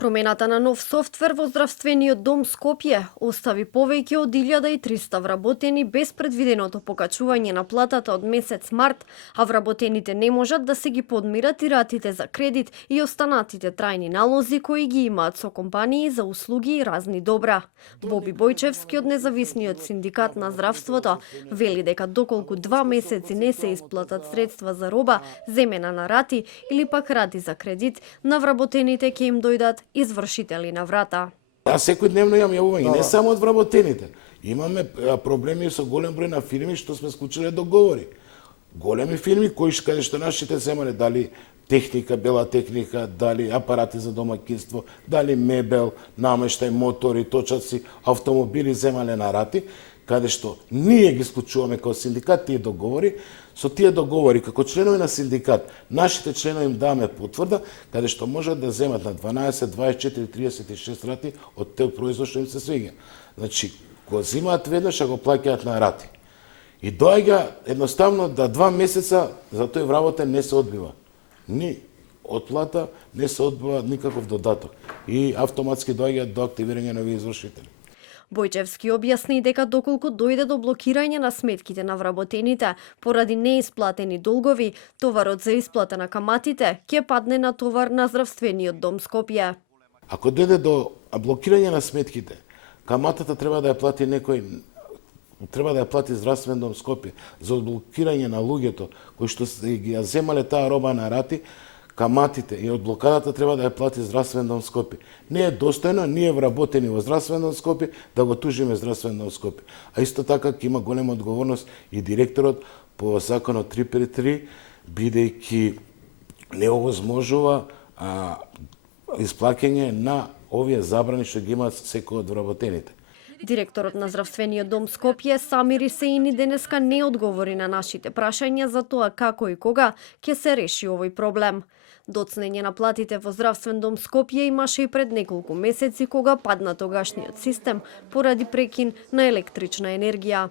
Промената на нов софтвер во здравствениот дом Скопје остави повеќе од 1300 вработени без предвиденото покачување на платата од месец март, а вработените не можат да се ги подмират и ратите за кредит и останатите трајни налози кои ги имаат со компании за услуги и разни добра. Боби Бојчевски од Независниот синдикат на здравството вели дека доколку 2 месеци не се исплатат средства за роба земена на рати или пак рати за кредит, на вработените ќе им дојдат извршители на врата. Секојдневно имам јавување, не само од вработените. Имаме проблеми со голем број на фирми што сме склучиле договори. Големи фирми кои каде што нашите земале дали техника, бела техника, дали апарати за домаќинство, дали мебел, намештај, мотори, точаци, автомобили земале на рати, каде што ние ги склучуваме како синдикат тие договори. Со тие договори, како членови на синдикат, нашите членови им даваме потврда, каде што можат да земат на 12, 24, 36 рати од тој производ што им се свиѓа. Значи, го земаат веднаш, а го плаќаат на рати. И доаѓа едноставно да 2 месеца за тој вработен не се одбива. Ни отплата, не се одбива никаков додаток. И автоматски доаѓаат до активирање на овие извршители. Бојчевски објасни дека доколку дојде до блокирање на сметките на вработените поради неисплатени долгови, товарот за исплата на каматите ќе падне на товар на здравствениот дом Скопје. Ако дојде до блокирање на сметките, каматата треба да ја плати некој, треба да ја плати здравствен дом Скопје за одблокирање на луѓето кои што ги ја земале таа роба на рати. Каматите и од блокадата треба да ја плати здравствен дом Скопје. Не е достојно ние вработени во здравствен дом Скопје да го тужиме здравствен дом Скопје. А исто така ќе има голема одговорност и директорот по законот 353, бидејќи не овозможува исплаќање на овие забрани што ги имаат секој од вработените. Директорот на здравствениот дом Скопје Самир Исеини денеска не одговори на нашите прашања за тоа како и кога ќе се реши овој проблем. Доцнење на платите во здравствен дом Скопје имаше и пред неколку месеци кога падна тогашниот систем поради прекин на електрична енергија.